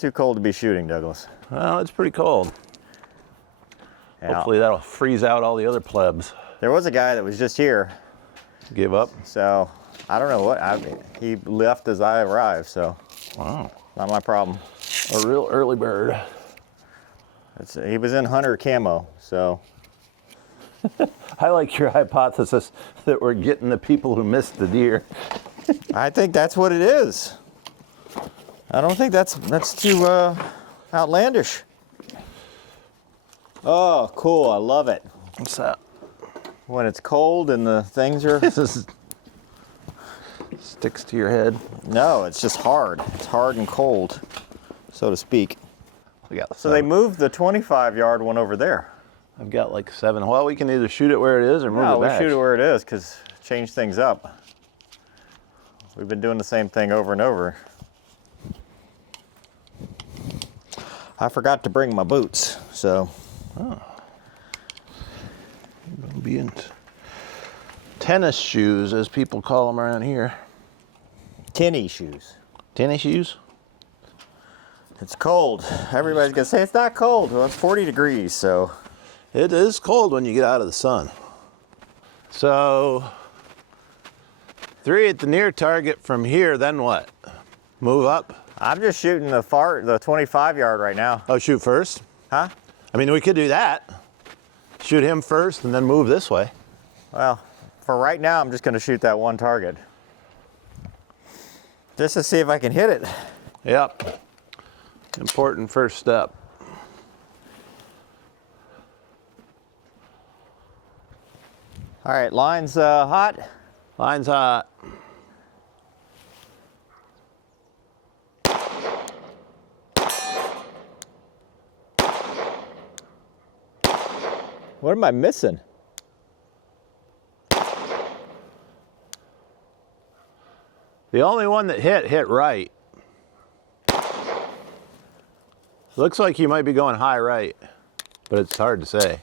too cold to be shooting, Douglas. Well, it's pretty cold. Yeah. Hopefully that'll freeze out all the other plebs. There was a guy that was just here, Give up? so I don't know what. He left as I arrived, so Wow. not my problem. A real early bird. He was in hunter camo, so. I like your hypothesis that we're getting the people who missed the deer. I think that's what it is. I don't think that's too outlandish. Oh, cool! I love it. What's that? When it's cold and the things are. This is sticks to your head. No, it's just hard. It's hard and cold, so to speak. So they moved the 25-yard one over there. I've got like 7. Well, we can either shoot it where it is or move No, it we back. shoot it where it is because change things up. We've been doing the same thing over and over. I forgot to bring my boots, so. Oh. Be in tennis shoes, as people call them around here. Tennis shoes. Tennis shoes? It's cold. Everybody's gonna say it's not cold. Well, it's 40 degrees, so. It is cold when you get out of the sun. So, 3 at the near target from here, then what? Move up? I'm just shooting the 25-yard right now. Oh, shoot first? Huh? I mean, we could do that. Shoot him first and then move this way. Well, for right now, I'm just gonna shoot that one target. Just to see if I can hit it. Yep. Important first step. All right, line's hot. Line's hot. What am I missing? The only one that hit right. Looks like you might be going high right, but it's hard to say.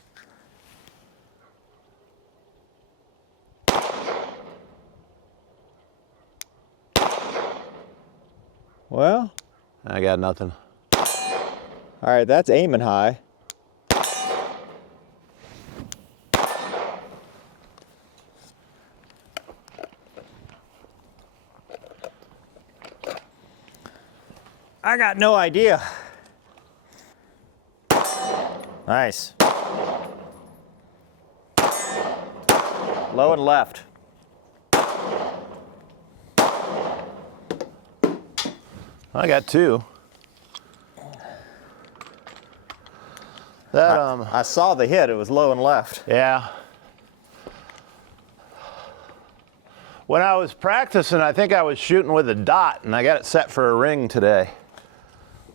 Well, I got nothing. all right, that's aiming high. I got no idea. Nice. Low and left. I got 2. That I saw the hit. It was low and left. yeah. When I was practicing, I think I was shooting with a dot, and I got it set for a ring today.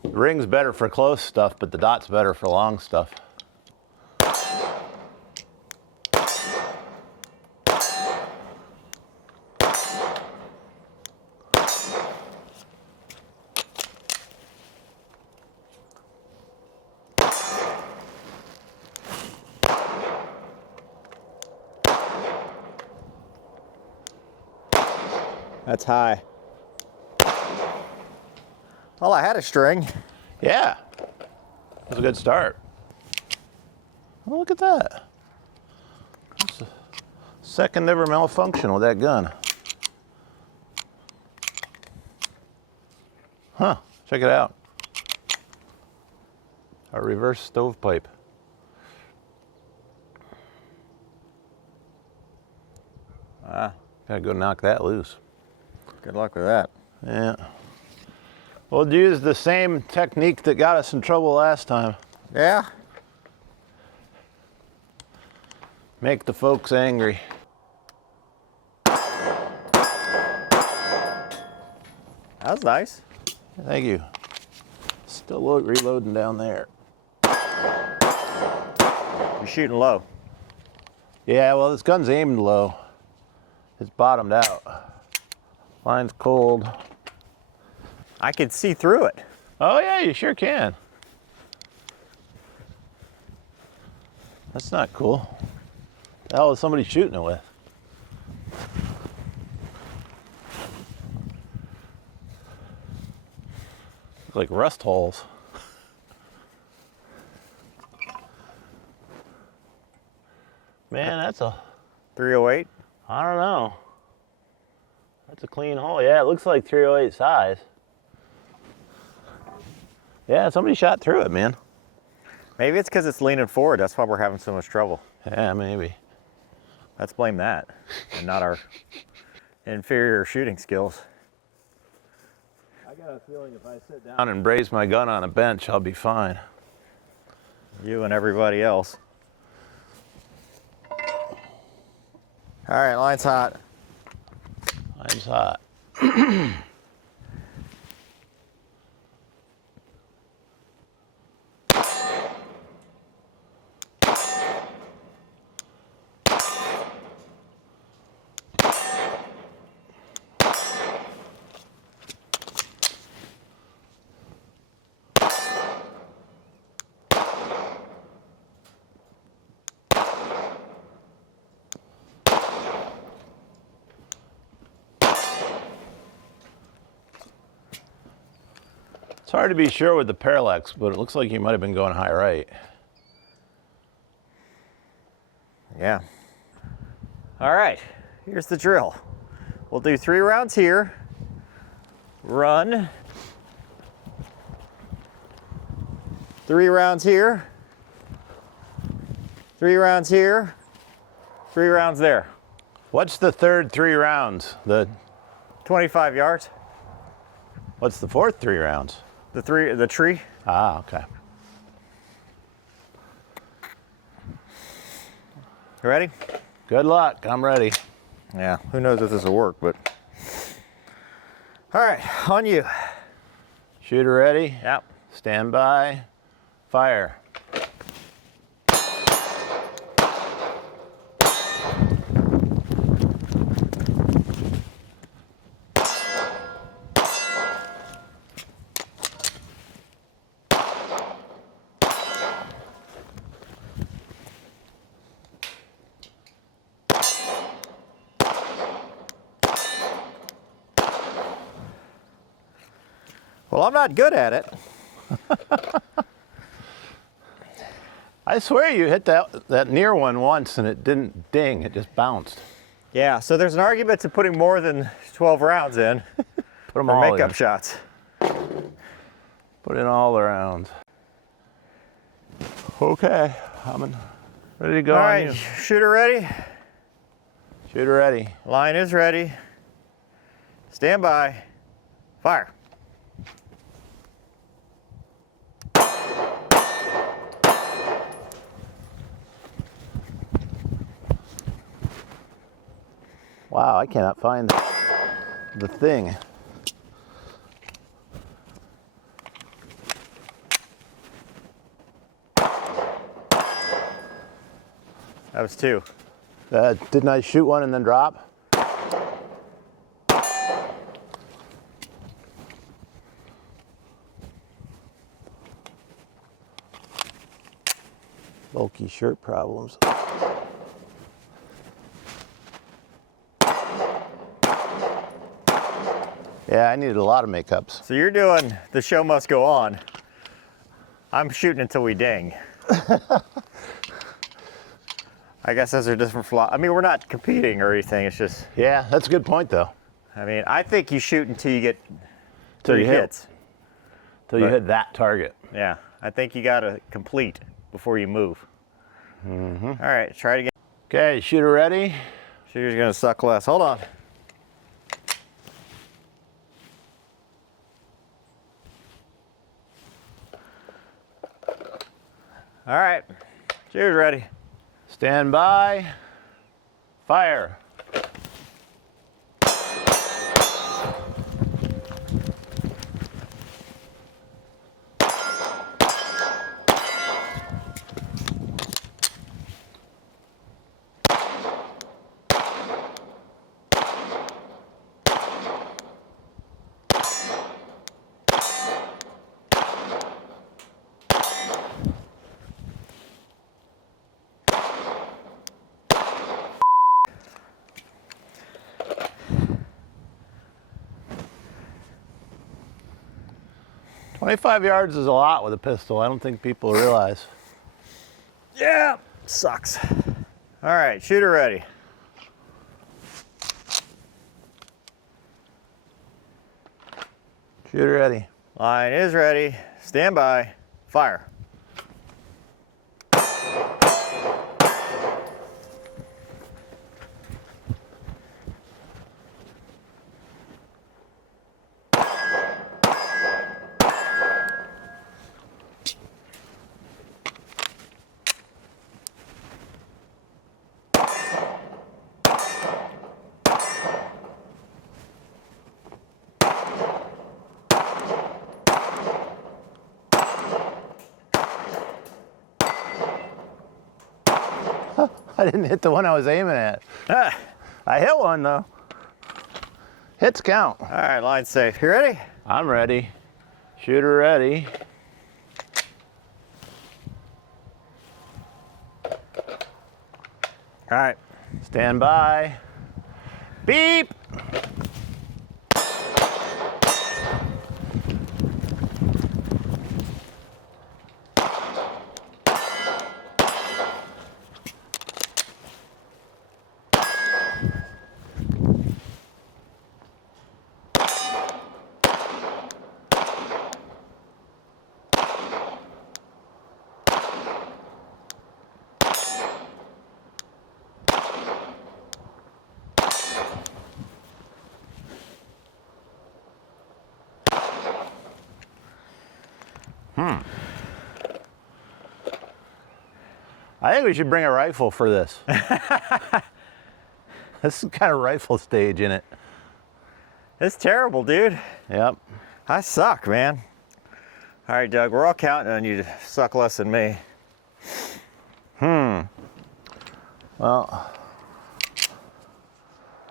The ring's better for close stuff, but the dot's better for long stuff. That's high. Well, I had a string. Yeah. That's a good start. Oh, look at that. That's a second ever malfunction with that gun. Huh, check it out. A reverse stovepipe. Gotta go knock that loose. Good luck with that. Yeah. We'll use the same technique that got us in trouble last time. Yeah. Make the folks angry. That was nice. Thank you. Still reloading down there. You're shooting low. Yeah, well, this gun's aimed low. It's bottomed out. Line's cold. I could see through it. Oh yeah, you sure can. That's not cool. The hell is somebody shooting it with? Look like rust holes. Man, that's a 308. I don't know. That's a clean hole. Yeah, it looks like 308 size. Yeah, somebody shot through it, man. Maybe it's because it's leaning forward. That's why we're having so much trouble. Yeah, maybe. Let's blame that and not our inferior shooting skills. I got a feeling if I sit down and brace my gun on a bench, I'll be fine. You and everybody else. All right, line's hot. Line's hot. It's hard to be sure with the parallax, but it looks like you might have been going high right. Yeah. All right, here's the drill. We'll do 3 rounds here. Run. 3 rounds here. 3 rounds here. 3 rounds there. What's the third 3 rounds? 25 yards. What's the fourth 3 rounds? The tree. Ah, okay. You ready? Good luck. I'm ready. Yeah, who knows if this will work, but. All right, on you. Shooter ready? Yep. Stand by. Fire. Well, I'm not good at it. I swear you hit that near one once and it didn't ding, it just bounced. Yeah, so there's an argument to putting more than 12 rounds in Put them for all makeup in. shots. Put in all the rounds. Okay, I'm ready to go. All on right, you. shooter ready? Shooter ready. Line is ready. Stand by. Fire. Wow, I cannot find the thing. That was 2. Didn't I shoot one and then drop? Bulky shirt problems. Yeah, I needed a lot of makeups. So you're doing the show must go on. I'm shooting until we ding. I guess those are different I mean, we're not competing or anything. It's just. Yeah, that's a good point though. I mean, I think you shoot until you get Till 3 you hit. hits. Till you hit that target. Yeah, I think you got to complete before you move. Mm-hmm. All right, try it again. Okay, shooter ready? Shooter's gonna suck less. Hold on. All right, shooter's ready. Stand by. Fire. 25 yards is a lot with a pistol. I don't think people realize. Yeah, sucks. All right, shooter ready. Shooter ready. Line is ready. Stand by. Fire. I didn't hit the one I was aiming at. Ah. I hit one though. Hits count. All right, line safe. You ready? I'm ready. Shooter ready. All right. Stand by. Beep. I think we should bring a rifle for this. This is kind of rifle stage in it. It's terrible, dude. Yep. I suck, man. All right, Doug, we're all counting on you to suck less than me. Well,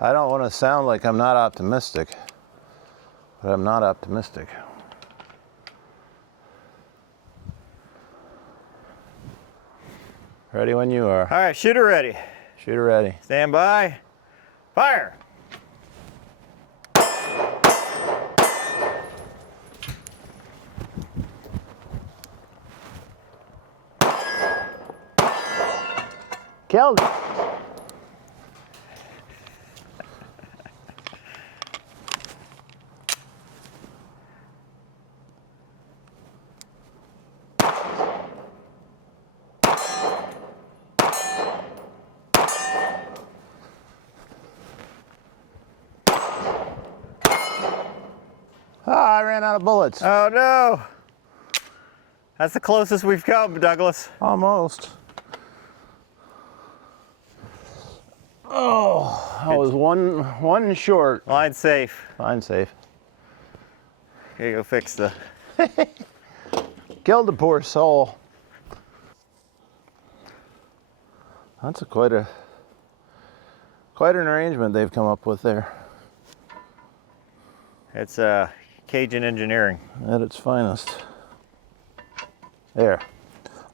I don't want to sound like I'm not optimistic, but I'm not optimistic. Ready when you are. All right, shooter ready. Shooter ready. Stand by. Fire. Killed. Ah, I ran out of bullets. Oh no. That's the closest we've come, Douglas. Almost. Oh, I was one short. Line safe. Line safe. Here you go fix the... Killed the poor soul. That's quite an arrangement they've come up with there. It's Cajun engineering. At its finest. There.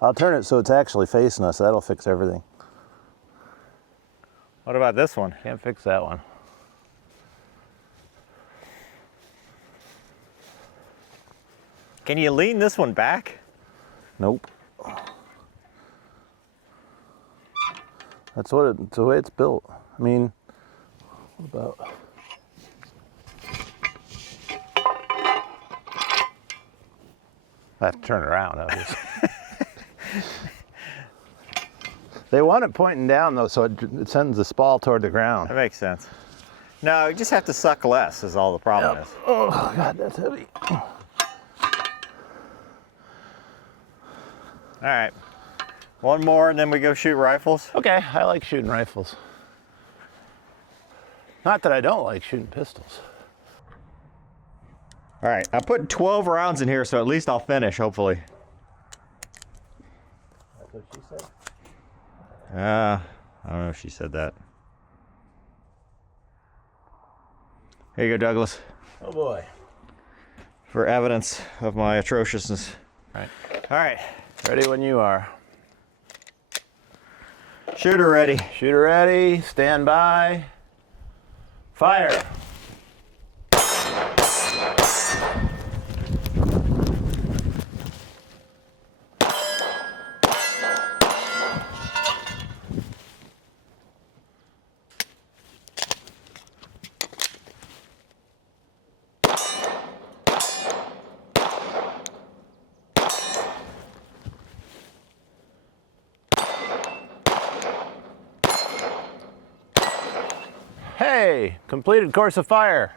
I'll turn it so it's actually facing us. That'll fix everything. What about this one? Can't fix that one. Can you lean this one back? Nope. That's the way it's built. I mean, what about? I have to turn it around, obviously. They want it pointing down though, so it sends the spall toward the ground. That makes sense. No, you just have to suck less is all the problem is. Oh God, that's heavy. All right. One more and then we go shoot rifles. Okay, I like shooting rifles. Not that I don't like shooting pistols. All right, I put 12 rounds in here, so at least I'll finish, hopefully. That's what she said. I don't know if she said that. Here you go, Douglas. Oh boy. For evidence of my atrociousness. All right. All right. Ready when you are. Shooter ready. Shooter ready. Stand by. Fire. Okay, completed course of fire.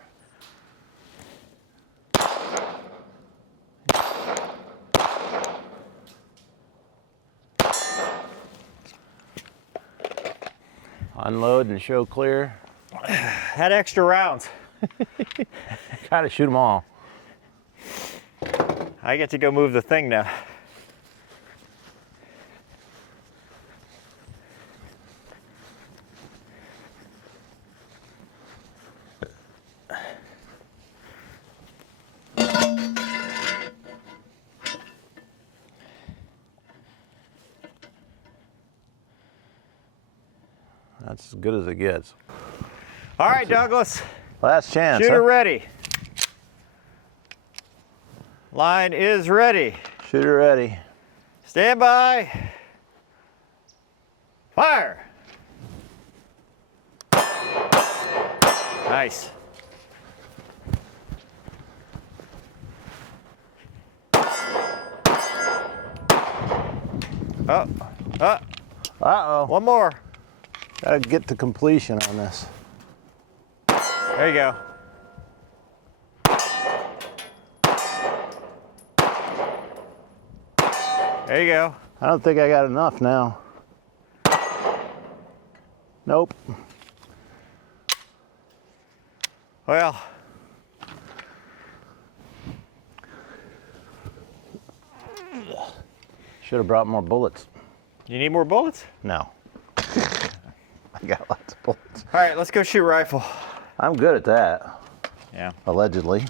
Unload and show clear. Had extra rounds. Gotta shoot them all. I get to go move the thing now. That's as good as it gets. All right, Douglas. Last chance. Shooter Huh? ready. Line is ready. Shooter ready. Stand by. Fire. Nice. Oh, Uh-oh. one more. Gotta get to completion on this. There you go. There you go. I don't think I got enough now. Nope. Well, Should have brought more bullets. you need more bullets? No. I got lots of bullets. All right, let's go shoot rifle. I'm good at that, Yeah. allegedly.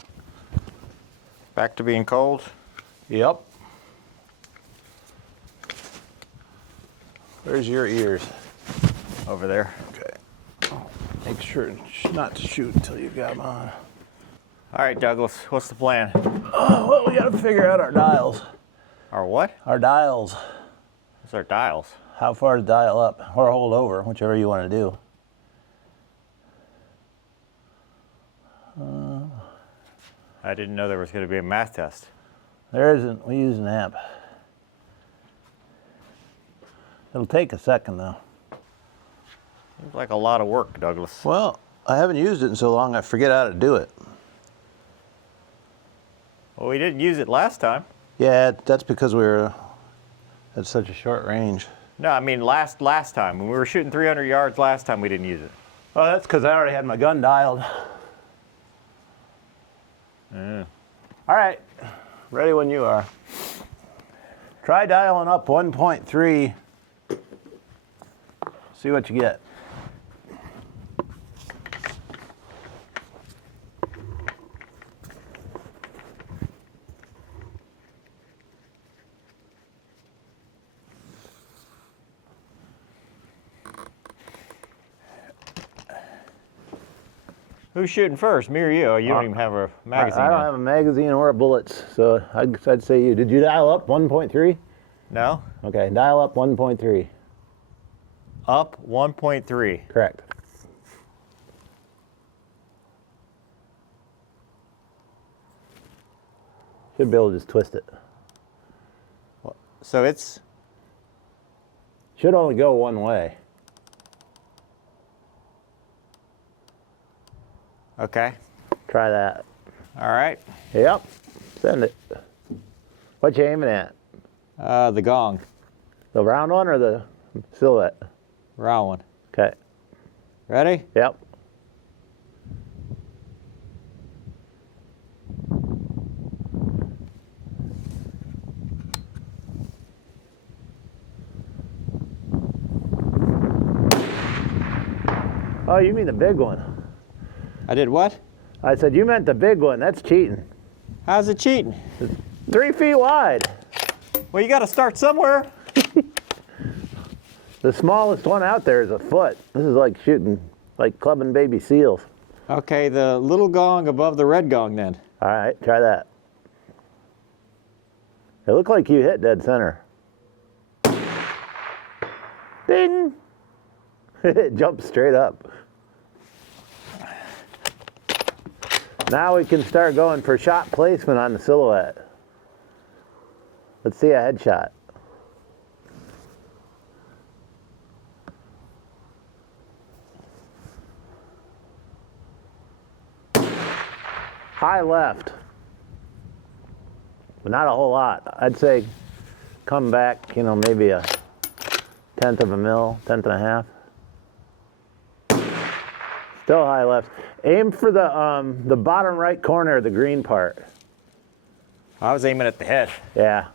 Back to being cold. Yep. Where's your ears? Over there. Okay. Make sure not to shoot until you got them on. All right, Douglas, what's the plan? Oh, well, we gotta figure out our dials. Our what? Our dials. It's our dials. How far to dial up or hold over, whichever you want to do. I didn't know there was going to be a math test. There isn't. We use an app. It'll take a second though. Seems like a lot of work, Douglas. Well, I haven't used it in so long I forget how to do it. Well, we didn't use it last time. Yeah, that's because we were at such a short range. No, I mean last time. When we were shooting 300 yards last time, we didn't use it. Oh, that's because I already had my gun dialed. Yeah. All right, ready when you are. Try dialing up 1.3. See what you get. Who's shooting first, me or you? Oh, you don't even have a magazine. I don't on. have a magazine or bullets, so I'd say you. Did you dial up 1.3? No? Okay, dial up 1.3. Up 1.3. Correct. Should be able to just twist it. So it's Should only go one way. okay. Try that. All right. Yep. Send it. What you aiming at? The gong. The round one or the silhouette? Round one. Okay. Ready? Yep. Oh, you mean the big one? I did what? I said you meant the big one. That's cheating. How's it cheating? 3 feet wide. Well, you got to start somewhere. The smallest one out there is a foot. This is like shooting, like clubbing baby seals. Okay, the little gong above the red gong then. All right, try that. It looked like you hit dead center. Ding! It jumped straight up. Now we can start going for shot placement on the silhouette. Let's see a headshot. high left, but not a whole lot. I'd say come back, you know, maybe a 1/10 of a mil, 1/10 and a half. Still high left. Aim for the bottom right corner of the green part. I was aiming at the head. Yeah,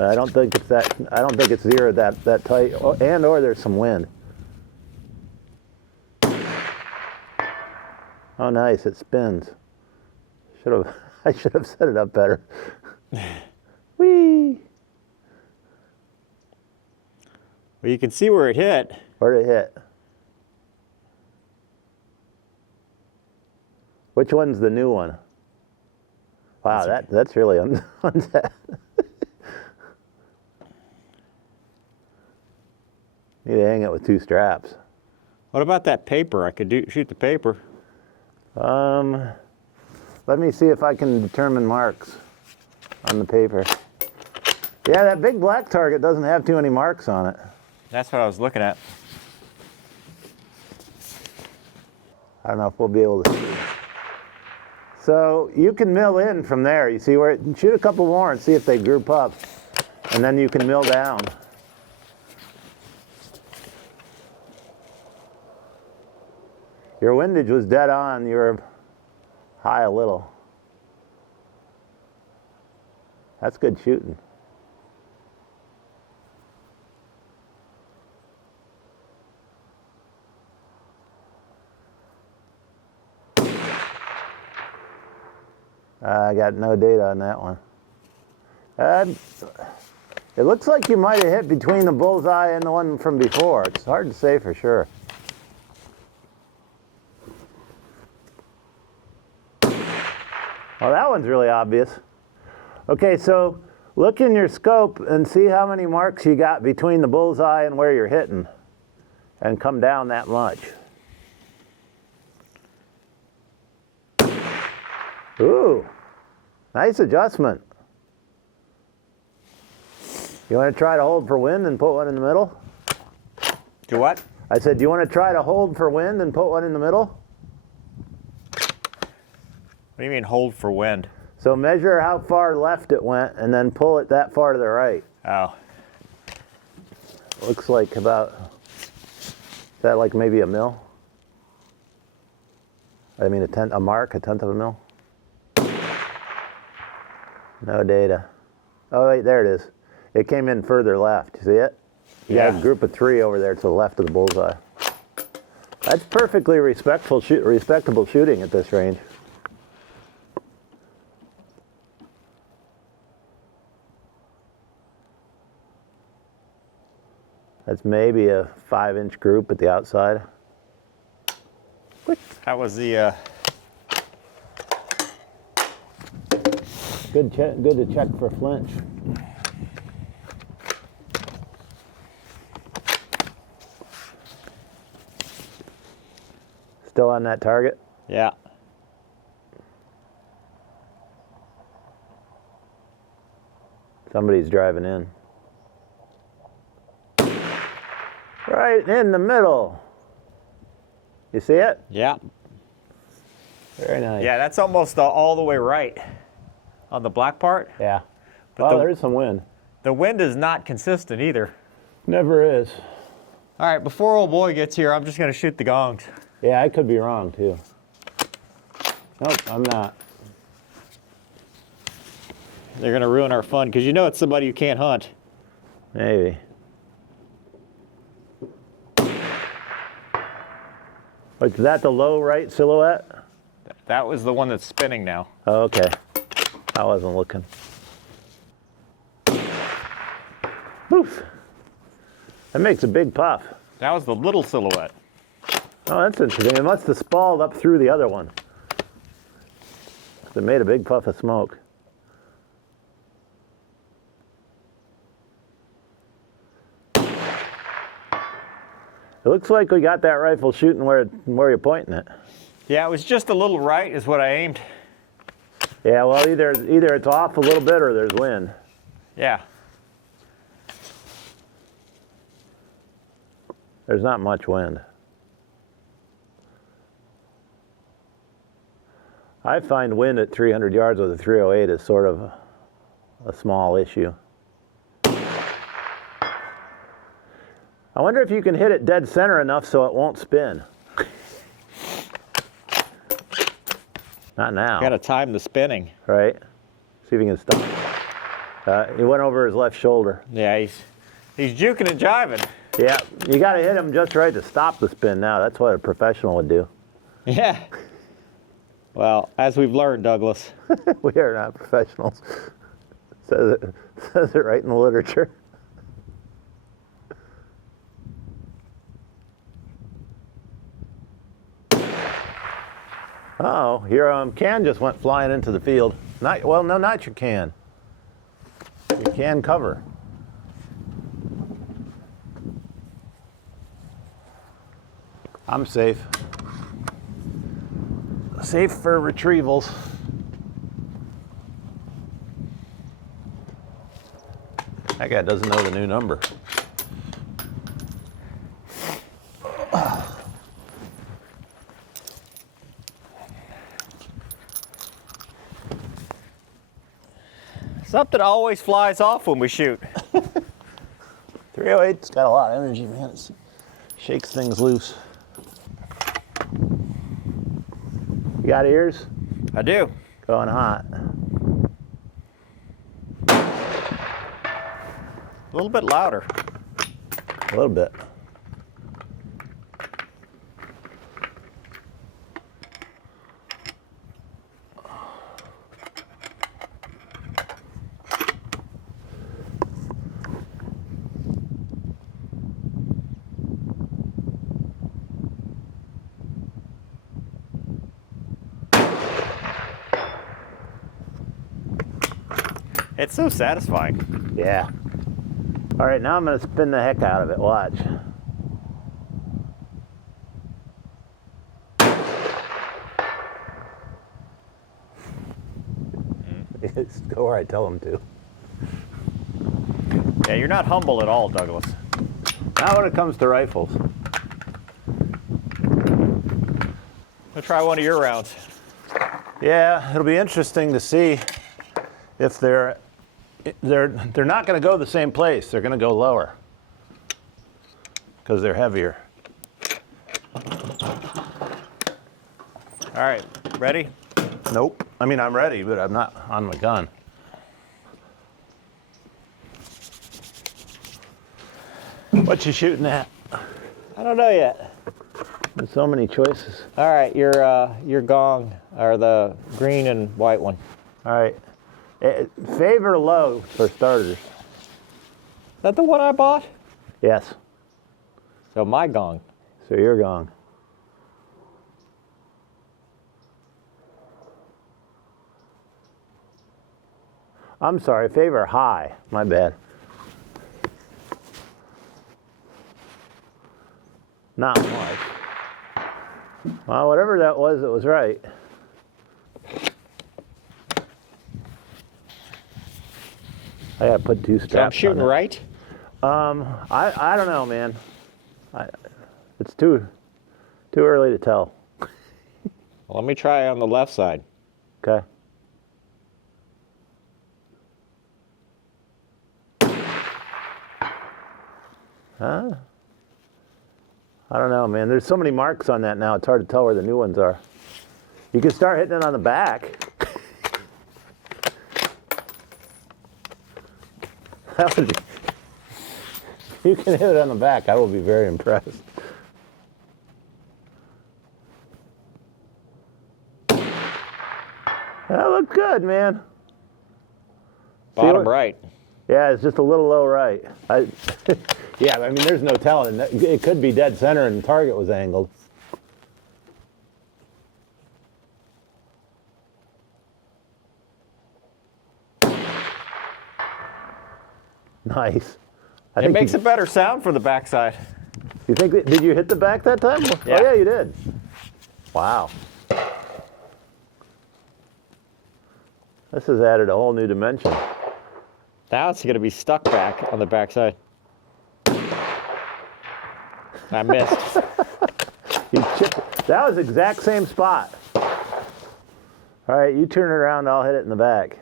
I don't think it's that. I don't think it's zeroed that tight, or there's some wind. Oh, nice! It spins. I should have set it up better. Whee! Well, you can see where it hit. Where'd it hit? Which one's the new one? Wow, that's really unset. Need to hang it with 2 straps. What about that paper? I could shoot the paper. Let me see if I can determine marks on the paper. Yeah, that big black target doesn't have too many marks on it. That's what I was looking at. I don't know if we'll be able to see. So you can mill in from there. You see where it, shoot a couple more and see if they group up, and then you can mill down. Your windage was dead on. You were high a little. That's good shooting. I got no data on that one. It looks like you might have hit between the bullseye and the one from before. It's hard to say for sure. Well, that one's really obvious. Okay, so look in your scope and see how many marks you got between the bullseye and where you're hitting, and come down that much. Ooh, nice adjustment. You want to try to hold for wind and put one in the middle? Do what? I said, do you want to try to hold for wind and put one in the middle? What do you mean hold for wind? So measure how far left it went and then pull it that far to the right. Oh. Looks like about, is that like maybe a mil? I mean a mark, a 1/10 of a mil? No data. Oh wait, there it is. It came in further left. You see it? You got a group of 3 over there to the left of the bullseye. That's perfectly respectable shooting at this range. That's maybe a 5-inch group at the outside. That was the good to check for flinch. Still on that target? Yeah. Somebody's driving in. Right in the middle. You see it? Yeah. Very nice. Yeah, that's almost all the way right on the black part. Yeah. But there's some wind. The wind is not consistent either. Never is. All right, before old boy gets here, I'm just going to shoot the gongs. Yeah, I could be wrong too. Nope, I'm not. They're going to ruin our fun because you know it's somebody who can't hunt. Maybe. Wait, is that the low right silhouette? That was the one that's spinning now. Oh, okay. I wasn't looking. Oof. That makes a big puff. That was the little silhouette. Oh, that's interesting. It must have spalled up through the other one. It made a big puff of smoke. It looks like we got that rifle shooting where you're pointing it. Yeah, it was just a little right is what I aimed. Yeah, well, either it's off a little bit or there's wind. Yeah. There's not much wind. I find wind at 300 yards with a 308 is sort of a small issue. I wonder if you can hit it dead center enough so it won't spin. Not now. You gotta time the spinning. Right? See if you can stop. He went over his left shoulder. Yeah, he's juking and jiving. Yeah, you got to hit him just right to stop the spin now. That's what a professional would do. Yeah. Well, as we've learned, Douglas. We are not professionals. Says it right in the literature. Uh-oh, your can just went flying into the field. Well, no, not your can. Your can cover. I'm safe. Safe for retrievals. That guy doesn't know the new number. Something always flies off when we shoot. 308's got a lot of energy, man. It shakes things loose. You got ears? I do. Going hot. A little bit louder. A little bit. It's so satisfying. Yeah. All right, now I'm going to spin the heck out of it. Watch. Just go where I tell them to. Yeah, you're not humble at all, Douglas. Not when it comes to rifles. I'll try one of your rounds. Yeah, it'll be interesting to see if they're not going to go the same place. They're going to go lower because they're heavier. All right, ready? Nope. I mean, I'm ready, but I'm not on my gun. What you shooting at? I don't know yet. There's so many choices. All right, your gong, or the green and white one. All right. Favor low for starters. Is that the one I bought? Yes. So my gong. So your gong. I'm sorry, favor high. My bad. Not much. Well, whatever that was, it was right. I gotta put two straps. So I'm shooting on it. right? I don't know, man. It's too early to tell. Well, let me try on the left side. Okay. Huh? I don't know, man. There's so many marks on that now, it's hard to tell where the new ones are. You can start hitting it on the back. You can hit it on the back. I will be very impressed. That looked good, man. Bottom right. Yeah, it's just a little low right. Yeah, I mean, there's no telling. It could be dead center and the target was angled. Nice. It makes a better sound for the backside. You think? Did you hit the back that time? Yeah. Oh yeah, you did. Wow. This has added a whole new dimension. Now it's going to be stuck back on the backside. I missed. You chipped. That was the exact same spot. All right, you turn it around, I'll hit it in the back.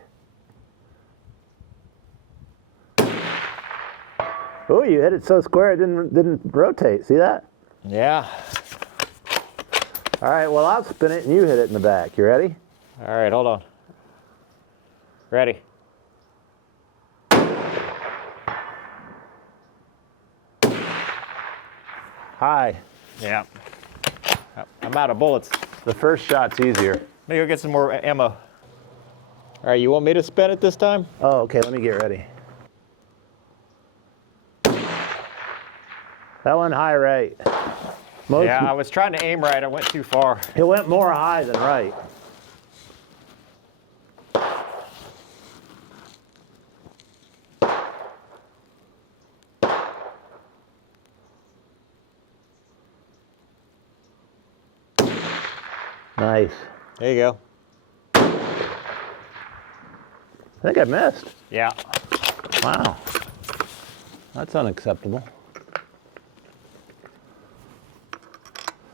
Oh, you hit it so square it didn't rotate. See that? Yeah. All right, well, I'll spin it and you hit it in the back. You ready? All right, hold on. Ready. High. Yeah. I'm out of bullets. The first shot's easier. Let me go get some more ammo. All right, you want me to spin it this time? Oh, okay, let me get ready. That went high right. Yeah, I was trying to aim right. I went too far. It went more high than right. Nice. There you go. I think I missed. Yeah. Wow. That's unacceptable.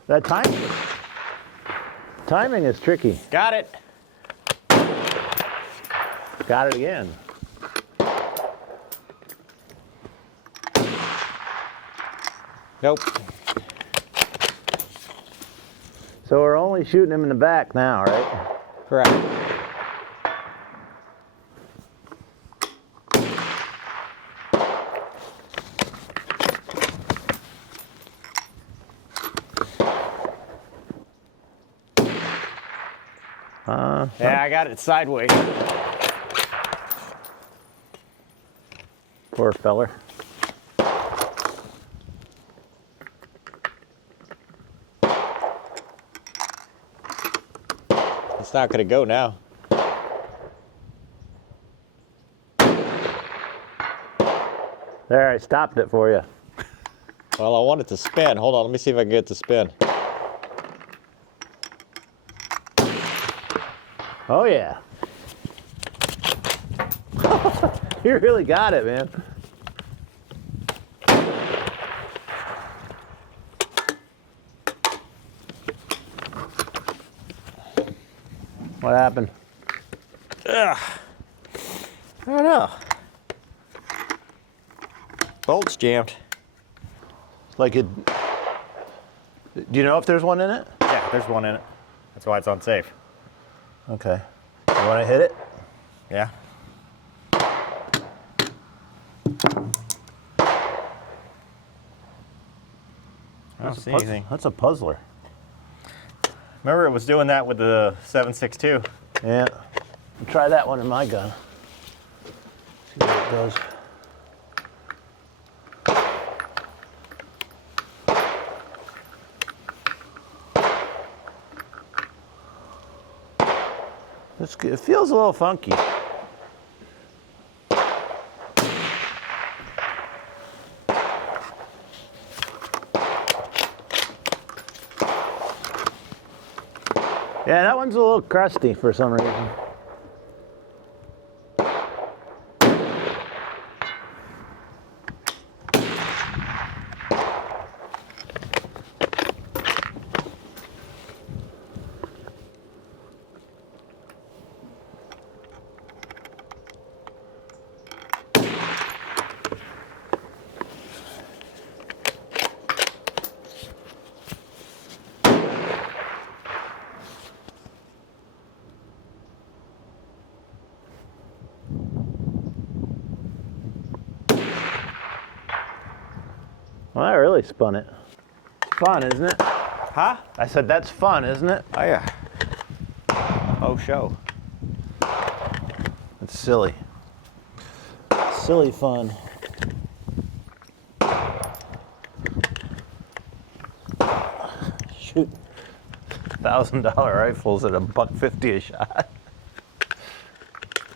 That timing is tricky. Got it. Got it again. Nope. So we're only shooting him in the back now, right? Correct. Yeah, I got it sideways. Poor feller. It's not gonna go now. There, I stopped it for you. Well, I want it to spin. Hold on, let me see if I can get it to spin. Oh, yeah. You really got it, man. What happened? Ugh. I don't know. Bolt's jammed. Like it. Do you know if there's one in it? Yeah, there's one in it. That's why it's unsafe. Okay. You want to hit it? Yeah. I don't see anything. That's a puzzler. Remember, it was doing that with the 7.62. Yeah. Try that one in my gun. See where it goes. It feels a little funky. Yeah, that one's a little crusty for some reason. Well, that really spun it. It's fun, isn't it? Huh? I said, that's fun, isn't it? Oh, yeah. Oh, show. It's silly. Silly fun. Shoot. $1,000 rifles at $1.50 a shot.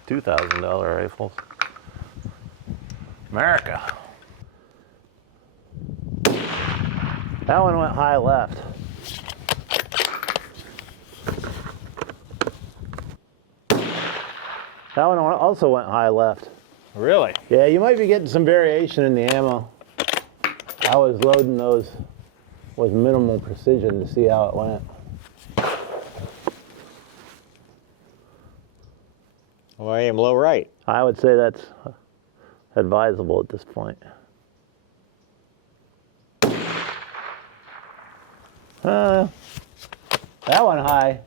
$2,000 rifles. America. That one went high left. That one also went high left. Really? Yeah, you might be getting some variation in the ammo. I was loading those with minimal precision to see how it went. Well, I aim low right. I would say that's advisable at this point. That one high,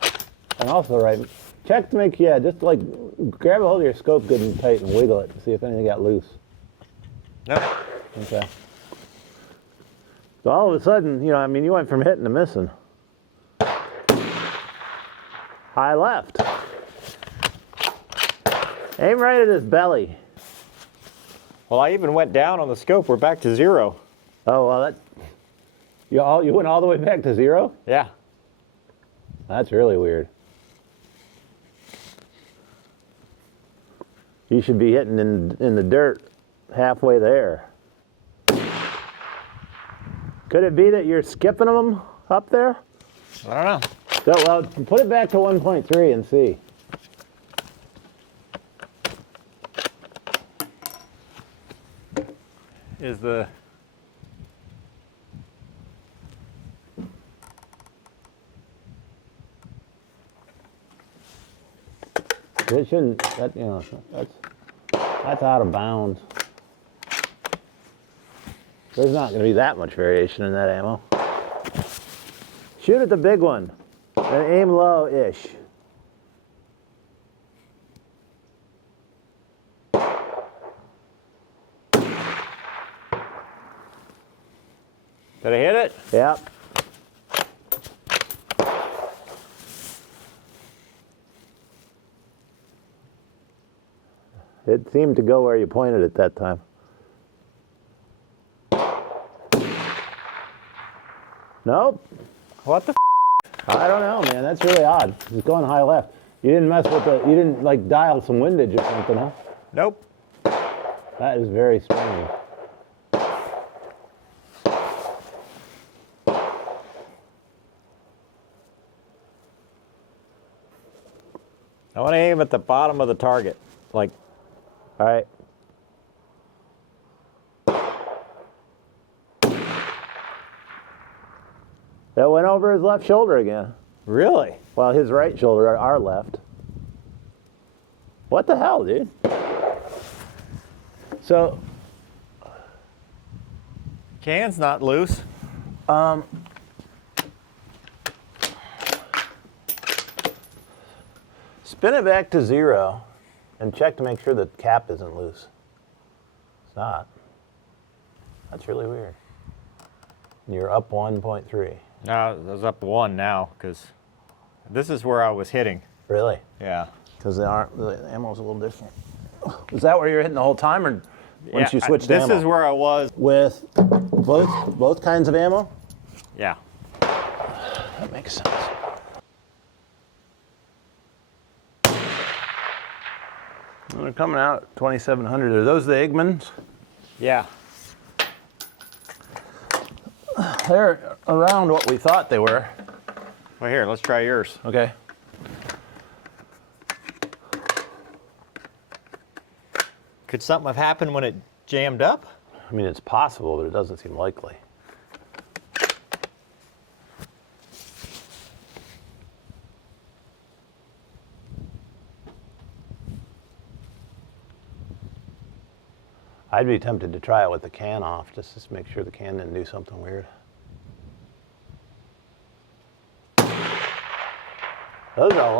and also right. Check to make, yeah, just like grab a hold of your scope good and tight and wiggle it to see if anything got loose. Nope. Okay. So all of a sudden, you know, I mean, you went from hitting to missing. High left. Aim right at his belly. Well, I even went down on the scope. We're back to 0. Oh, well, that, you went all the way back to 0? Yeah. That's really weird. You should be hitting in the dirt halfway there. Could it be that you're skipping them up there? I don't know. So, well, put it back to 1.3 and see. Is the... It shouldn't, that, you know, that's out of bounds. There's not going to be that much variation in that ammo. Shoot at the big one and aim low-ish. Did I hit it? Yep. It seemed to go where you pointed it that time. Nope. What the I don't know, man. That's really odd. It's going high left. You didn't mess with the, you didn't like dial some windage or something, huh? Nope. That is very strange. I want to aim at the bottom of the target. Like, All right. That went over his left shoulder again. really? Well, his right shoulder, our left. What the hell, dude? So, Can's not loose. spin it back to 0 and check to make sure the cap isn't loose. It's not. That's really weird. You're up 1.3. No, I was up 1 now because this is where I was hitting. Really? Yeah. Because the ammo's a little different. Is that where you're hitting the whole time, or once you switched ammo? This is where I was. With both kinds of ammo? Yeah. That makes sense. They're coming out 2,700. Are those the Eggmans? Yeah. They're around what we thought they were. Well, here, let's try yours. Okay. Could something have happened when it jammed up? I mean, it's possible, but it doesn't seem likely. I'd be tempted to try it with the can off, just to make sure the can didn't do something weird. Those are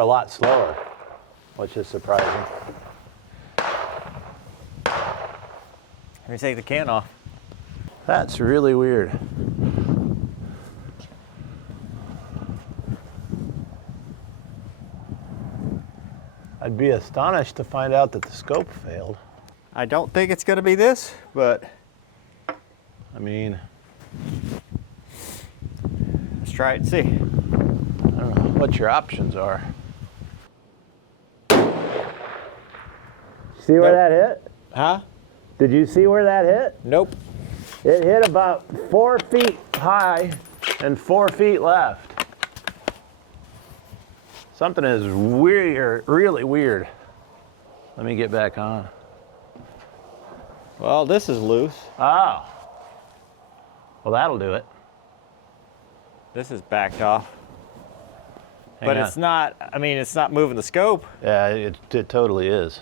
a lot slower, which is surprising. Let me take the can off. That's really weird. I'd be astonished to find out that the scope failed. I don't think it's going to be this, but I mean, let's try it and see. I don't know what your options are. See where that hit? Huh? Did you see where that hit? Nope. It hit about 4 feet high and 4 feet left. Something is weird, really weird. Let me get back on. Well, this is loose. Oh. Well, that'll do it. This is backed off. But it's not, I mean, it's not moving the scope. Yeah, it totally is.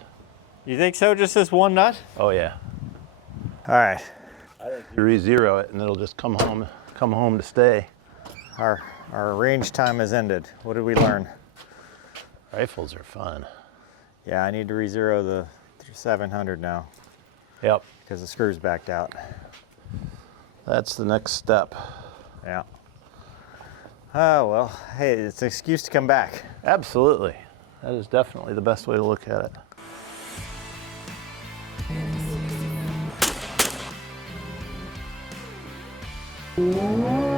You think so, just this one nut? Oh yeah. All right. I think you re-zero it and it'll just come home to stay. Our range time has ended. What did we learn? Rifles are fun. Yeah, I need to re-zero the 700 now. Yep. Because the screw's backed out. That's the next step. Yeah. Oh, well, hey, it's an excuse to come back. Absolutely. That is definitely the best way to look at it.